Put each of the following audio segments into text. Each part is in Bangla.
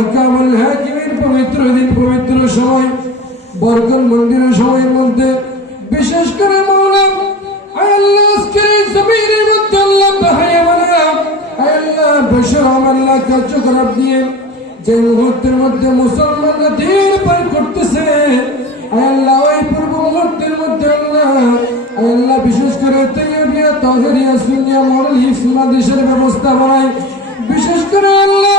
আহকামুল হাকিমের পবিত্র দিন, পবিত্র সময়, বরকত মন্দিরের সময়ের মধ্যে বিশেষ করে মাওলা আল্লাহ আজকে জমিনের মধ্যে আল্লাহ বাহায়া বলা আল্লাহ বশর আল্লাহ কার্যকলাপ দিয়ে যে মুহূর্তের মধ্যে মুসলমানরা দিন পার করতেছে আল্লাহ ওই পূর্ব মুহূর্তের মধ্যে আল্লাহ বিশেষ করে তৈয়বিয়া তাহরিয়া সুন্নিয়া মডেল হিফজ মাদ্রাসার ব্যবস্থা বানায়। বিশেষ করে আল্লাহ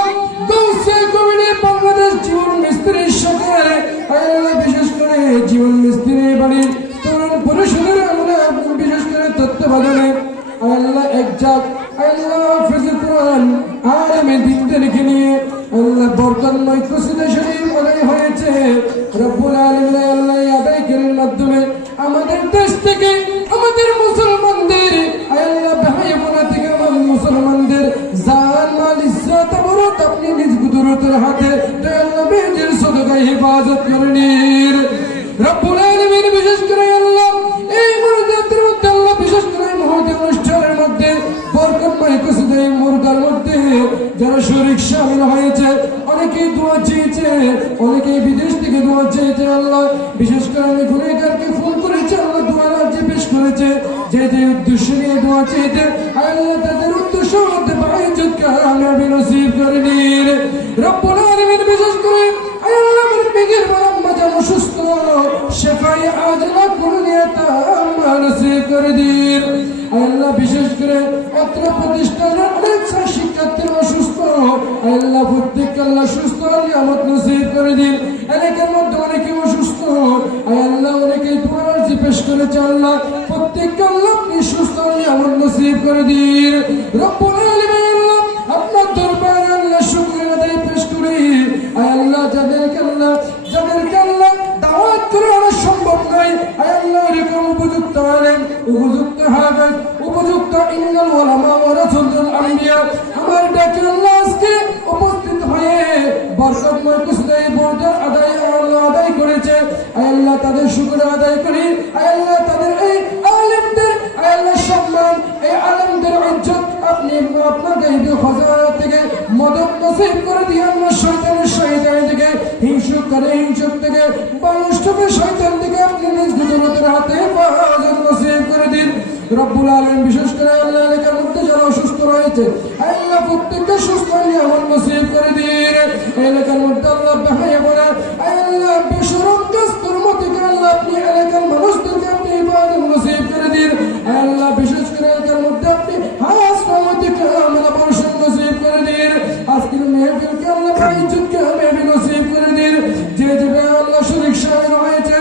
গৌসে কবিরে বাংলাদেশ জীবন মিস্ত্রির সাথে আল্লাহ বিশেষ করে জীবন মিস্ত্রি বাড়ির তরুণ পরিষদের আমরা বিশেষ করে তত্ত্বাবধানে আল্লাহ একজাক আল্লাহ হাফেজে কোরআন আলেমে দ্বীনদেরকে নিয়ে আল্লাহ বরকতময় কসিদা শরীফ আদায় হয়েছে। রব্বুল আলামিন আল্লাহ আদায়কারীর মাধ্যমে আমাদের দেশ থেকে আমাদের মুসলমানদের আল্লাহ ভাইবোনা থেকে আমাদের মুসলমানদের জান মাল ইজ্জত বরকত আপনি নিজ কুদরতের হাতে আল্লাহ বেজের সদকায় হেফাজত করে নিন। রব্বুল আলামিন বিশেষ করে আল্লাহ এই মুনাজাতের মধ্যে আল্লাহ বিশেষ করে মহোদয় অনুষ্ঠানের মধ্যে বরকতময় কসিদা মুরগার মধ্যে যারা শরীক শামিল হয়েছে অনেকেই দোয়া চেয়েছে, অনেকেই বিদেশ থেকে দোয়া চেয়েছে। আল্লাহ বিশেষ করে আমি গুনাহগারকে ফোন করেছে আল্লাহ দোয়া রাজ্যে পেশ করেছে যে যে উদ্দেশ্য নিয়ে দোয়া চেয়েছে আল্লাহ তাদের উদ্দেশ্য মধ্যে বাইজ্জত কামিয়াবি নসিব করে দিন। রব্বুল আলামিন বিশেষ করে আল্লাহ আমার মেঘের বারাম্মা যেন সুস্থ শেফায়ে আজলা কুলিয়াতা আম্মা নসিব করে দিন। আল্লাহ বিশেষ করে অত্র প্রতিষ্ঠানের অনেক শিক্ষার্থী অসুস্থ আল্লাহ প্রত্যেক আল্লাহ সুস্থ নিয়ামত নসিব করে দিন। এলাকার মধ্যে অনেকে অসুস্থ আল্লাহ অনেকে দোয়া আরজি পেশ করেছে আল্লাহ প্রত্যেক আল্লাহ আপনি সুস্থ নিয়ামত নসিব করে দিন। রব্বুল আলামিন আল্লাহ আপনার দরবারে আল্লাহ শুকরিয়া আদায় পেশ করি আল্লাহ যাদেরকে আল্লাহ দাওয়াত করে আনা সম্ভব নয় আল্লাহ এরকম উপযুক্ত আলেম উপযুক্ত হাফেজ উপযুক্ত ইন্নাল উলামা ওয়ারাসাতুল আম্বিয়া আমার ডাকে আল্লাহ আজকে উপস্থিত হয়ে বরকতময় কসিদা বরদার আদায় করেছে আল্লাহ তাদের শুকরিয়া আদায় করি আল্লাহ তাদের এই আলেমদের আল্লাহ সম্মান এই আলেমদের ইজ্জত আপনি আপনার গায়বী খজানা থেকে মদদ নসিব করে দিয়ে আল্লাহ শয়তান থেকে হিংসুক থেকে বালুষ্ঠকে শয়তান থেকে আপনি নিজ কুদরতের হাতে হেফাজত নসিব করে দিন। রব্বুল আলামিন বিশেষ করে আল্লাহ এলাকার মধ্যে যারা অসুস্থ রয়েছে আল্লাহ প্রত্যেককে সুস্থ নিয়ামত নসিব করে দিন। এলাকার মধ্যে আল্লাহ ভাইয়া বলে আল্লাহ বেশরম কাস্তর থেকে আল্লাহ আপনি এলাকার মানুষদেরকে আপনি হেফাজত নসিব করে দিন। আল্লাহ বিশেষ করে এলাকার মধ্যে আপনি হাস রহমতকে আমরা বর্ষণ নসিব করে দিন। আজকের মেহফিলকে আল্লাহ ইজ্জতকে আমি নসিব করে দিন। যে যে আল্লাহ শরীক শামিল হয়েছে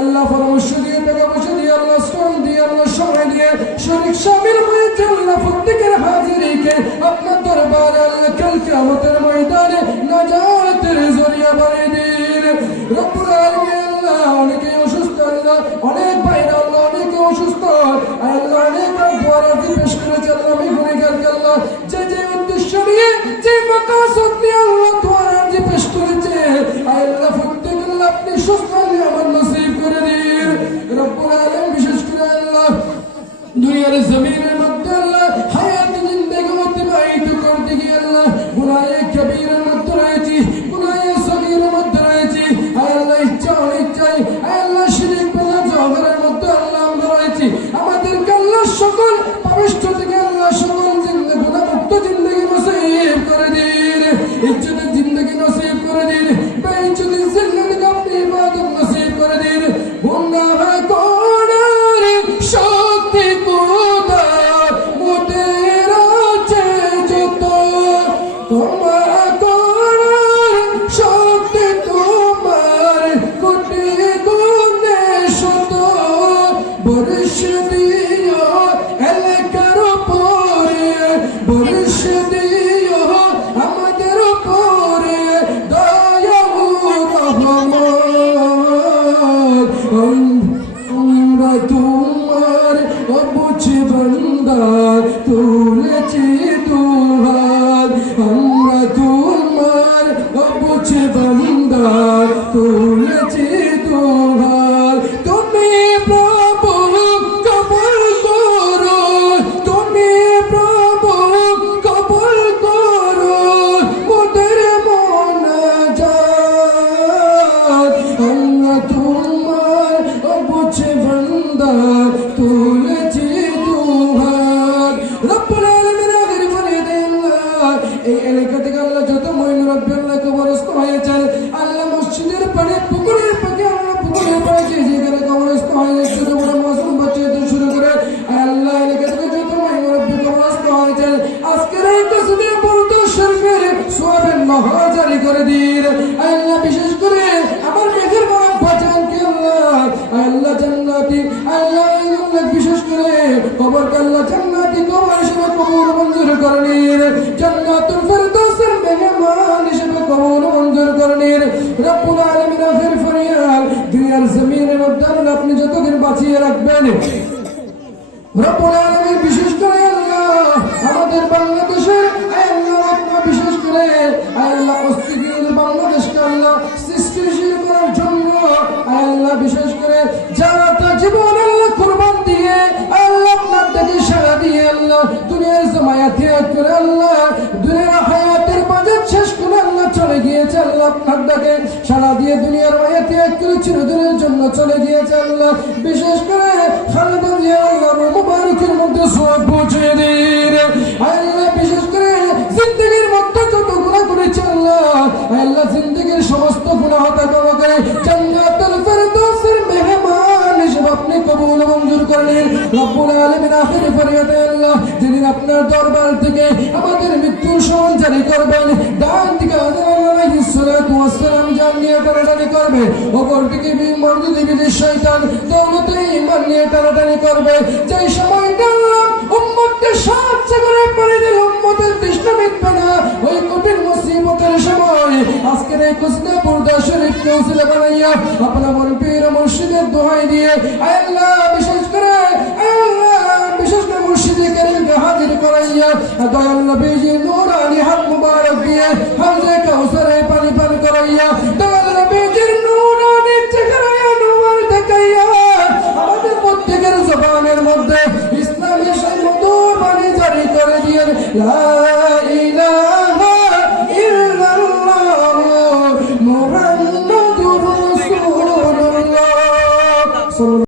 আল্লাহ পরামর্শ দিয়ে টাকা পয়সা দিয়ে আল্লাহ শ্রম দিয়ে আল্লাহ সময় দিয়ে শরীক শামিল হয়েছে আল্লাহ প্রত্যেকের হাজিরিকে আপনার দরবারে আল্লাহ কাল কিয়ামতের ময়দানে নাজাতের জরিয়া বানিয়ে দিন। রব্বুল আলামিন আল্লাহ অনেকে অসুস্থ আল্লাহ অনেক ভাইরা আল্লাহ অনেকে অসুস্থ আল্লাহ অনেক দোয়া রাজি পেশ করেছে আল্লাহ আমি গুনাহগারকে আল্লাহ যে যে উদ্দেশ্য নিয়ে যে মাকাসদ নিয়ে আল্লাহ দোয়া রাজি পেশ করেছে আল্লাহ প্রত্যেক আল্লাহ আপনি সুস্থ নিয়ামত নসিব করে দিন। রব্বুল আলামিন বিশেষ করে আল্লাহ দুনিয়ার জমিনের মধ্যে আল্লাহ হায়াত জিন্দেগি অতিবাহিত করতে গিয়ে আল্লাহ গুনাহে কবীরের মধ্যে রয়েছি গুনাহে সগীরের মধ্যে রয়েছি আল্লাহ ইচ্ছা অনিচ্ছায় আল্লাহ শিরিক বিদআত জগরের মধ্যে আল্লাহ আমরা রয়েছি আমাদেরকে আল্লাহ সকল পাপিষ্ঠ থেকে আল্লাহ সকল জিন্দেগি গুনাহমুক্ত জিন্দেগি নসিব করে দিন। ইজ্জতের জিন্দেগি নসিব করে দিন বেইজ্জতের জিন্দেগি আপনি ইবাদত নসিব করে দিন। গুনাহ করার শক্তি কোথায় মোদের আছে যত ক্ষমা করার শক্তি তোমার কোটি গুণে শত বর্ষ দিও এলাকার উপরে বর্ষ দিও আমাদের উপরে দয়া ও রহমত আমরা তোমার অবুঝ বান্দা তুলেছি দুহাত আমরা তোমার অবুঝ বান্দা তুলেছি দুহাত তুমি প্রভু কবুল করো তুমি প্রভু কবুল করো মোদের মনা কবরস্থ হয়েছেন আল্লাহ মসজিদের পানি পুকুরের পাখি আল্লাহ পুকুরের পানি যেখানে কবরস্থ হয়েছে ছোট বড় মাসুম বাচ্চা থেকে শুরু করে আল্লাহ এলাকা থেকে যত মাইমুরব্বী কবরস্থ হয়েছেন আজকের এই তসবিহ পড়তে শরীফের সওয়াবের নহর জারি করে দিন আল্লাহ বিশেষ করে আমার মেঘের বাপ বাজানকে আল্লাহ জান্নাতি আল্লাহ বিশেষ করে কবর আল্লাহ জান্নাতি কবর হিসেবে কবর মঞ্জুর করে নিন জান্নাতুল ফেরদৌসের মেহমান হিসেবে কবর মঞ্জুর করে নিন রব্বুল আলামিন আখির ফরিয়াদ দুনিয়ার জমিনের মধ্যে আল্লাহ আপনি যতদিন বাঁচিয়ে রাখবেন রব্বুল আলামিন বিশেষ করে আল্লাহ আমাদের বাংলাদেশে আল্লাহ বিশেষ করে আল্লাহ অস্থিতিশীল বাংলাদেশকে আল্লাহ সৃষ্টিশীল করার জন্য আল্লাহ বিশেষ করে যারা তার জীবন আল্লাহ কুরবান দিয়ে আল্লাহ আপনার দিকে সাড়া দিয়ে আল্লাহ দুনিয়ার জামায়াত ত্যাগ করে আল্লাহ দুনিয়ার হায়াতের বাজার শেষ করে আল্লাহ চলে গিয়েছে আল্লাহ আপনার দিকে সাড়া দিয়ে দুনিয়ার মায়া ত্যাগ করে চিরদিনের জন্য চলে গিয়েছে আল্লাহ বিশেষ করে খালেদা জিয়া আল্লাহ মুবারকের মধ্যে সওয়াব পৌঁছে দিন আল্লাহ বিশেষ করে জিন্দেগীর মধ্যে যত গুনাহ করেছে আল্লাহ জিন্দেগীর সমস্ত গুনাহ ক্ষমা করে জান্নাতুল ফেরদৌসের মেহমান হিসেবে আপনি কবুল মঞ্জুর করেন রব্বুল আলামিন আখির ফরিয়াদে আল্লাহ যেদিন আপনার দরবার থেকে আমাদের মৃত্যুর সময় জারি করবেন ডান দিকে আদম আলাইহিস সালাতু ওয়াস সালাম জান নিয়ে টানাটানি করবে অপর দিকে মরদুদ ইবলিস শয়তান দৌলতে ঈমান নিয়ে টানাটানি করবে যেই সময়টা আল্লাহ উম্মতকে সাহায্য করে পড়ে দিল উম্মতের তৃষ্ণা মিটবে না ওই কঠিন মুসিবতের সময় আজকের এই কুসনাপুর শরীফকে উসিলা বানাইয়া আপনার মন পীর মুর্শিদের দোহাই দিয়ে আল্লাহ বিশেষ করে মুর্শিদে কারীমকে হাজির করাইয়া দয়াল নবীজি নূরানি হাত মুবারক দিয়ে হাউজে কাউসারে পানি পান করাইয়া দয়াল নবীজির নূরানি চেহারায় নূর দেখাইয়া আমাদের প্রত্যেকের জবানের মধ্যে ইসলামের সেই মধুর বাণী জারি করে দিয়ে লা ইলাহা ইল্লাল্লাহ মুহাম্মাদুর রাসূলুল্লাহ